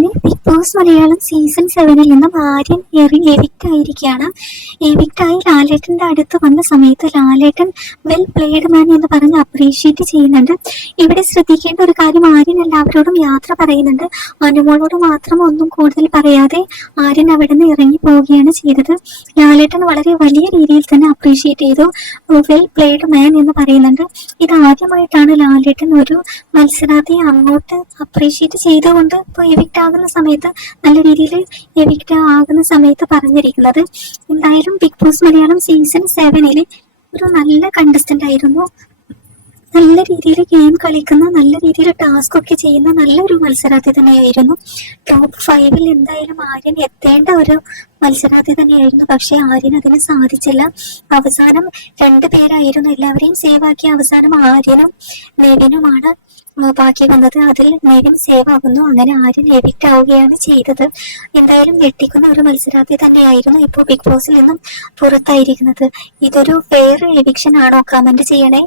അങ്ങനെ big boss Malayalam season സെവനിൽ നിന്നും ആര്യൻ എവിക്റ്റ് ആയിരിക്കുകയാണ്. എവിക്റ്റായി ലാലേട്ടന്റെ അടുത്ത് വന്ന സമയത്ത് ലാലേട്ടൻ വെൽ പ്ലേഡ് മാൻ എന്ന് പറഞ്ഞ് അപ്രീഷിയേറ്റ് ചെയ്യുന്നുണ്ട്. ഇവിടെ ശ്രദ്ധിക്കേണ്ട ഒരു കാര്യം ആര്യൻ എല്ലാവരോടും യാത്ര പറയുന്നുണ്ട്. അനുമോളോട് മാത്രം ഒന്നും കൂടുതൽ പറയാതെ ആര്യൻ അവിടെ നിന്ന് ഇറങ്ങി പോവുകയാണ് ചെയ്തത്. ലാലേട്ടൻ വളരെ വലിയ രീതിയിൽ തന്നെ അപ്രീഷിയേറ്റ് ചെയ്തു. വെൽ പ്ലേഡ് മാൻ എന്ന് പറയുന്നുണ്ട്. ഇത് ആദ്യമായിട്ടാണ് ലാലേട്ടൻ ഒരു മത്സരാർത്ഥിയെ അങ്ങോട്ട് അപ്രീഷിയേറ്റ് ചെയ്തുകൊണ്ട് ഇപ്പോൾ എവിക്റ്റ് ആകുന്ന സമയത്ത് നല്ല രീതിയിൽ എവിക്റ്റ് ആകുന്ന സമയത്ത് പറഞ്ഞിരിക്കുന്നത്. എന്തായാലും ബിഗ് ബോസ് മലയാളം സീസൺ സെവനിൽ ഒരു നല്ല കണ്ടസ്റ്റന്റ് ആയിരുന്നു നല്ല രീതിയിൽ ഗെയിം കളിക്കുന്ന നല്ല രീതിയിൽ ടാസ്ക് ഒക്കെ ചെയ്യുന്ന നല്ലൊരു മത്സരാർത്ഥി തന്നെയായിരുന്നു. ടോപ്പ് ഫൈവിൽ എന്തായാലും ആര്യൻ എത്തേണ്ട ഒരു മത്സരാർത്ഥി തന്നെയായിരുന്നു. പക്ഷെ ആര്യൻ അതിന് സാധിച്ചില്ല. അവസാനം രണ്ടു പേരായിരുന്നു എല്ലാവരെയും സേവ് ആക്കിയ അവസാനം ആര്യനും നെവിനുമാണ് ബാക്കി വന്നത്. അതിൽ നെവിൻ സേവ് ആകുന്നു അങ്ങനെ ആര്യൻ എവിക്റ്റ് ആവുകയാണ് ചെയ്തത്. എന്തായാലും ഞെട്ടിക്കുന്ന ഒരു മത്സരാർത്ഥി തന്നെയായിരുന്നു ഇപ്പോൾ ബിഗ് ബോസിൽ നിന്നും പുറത്തായിരിക്കുന്നത്. ഇതൊരു ഫെയർ എവിക്ഷൻ ആണോ കമന്റ് ചെയ്യണേ?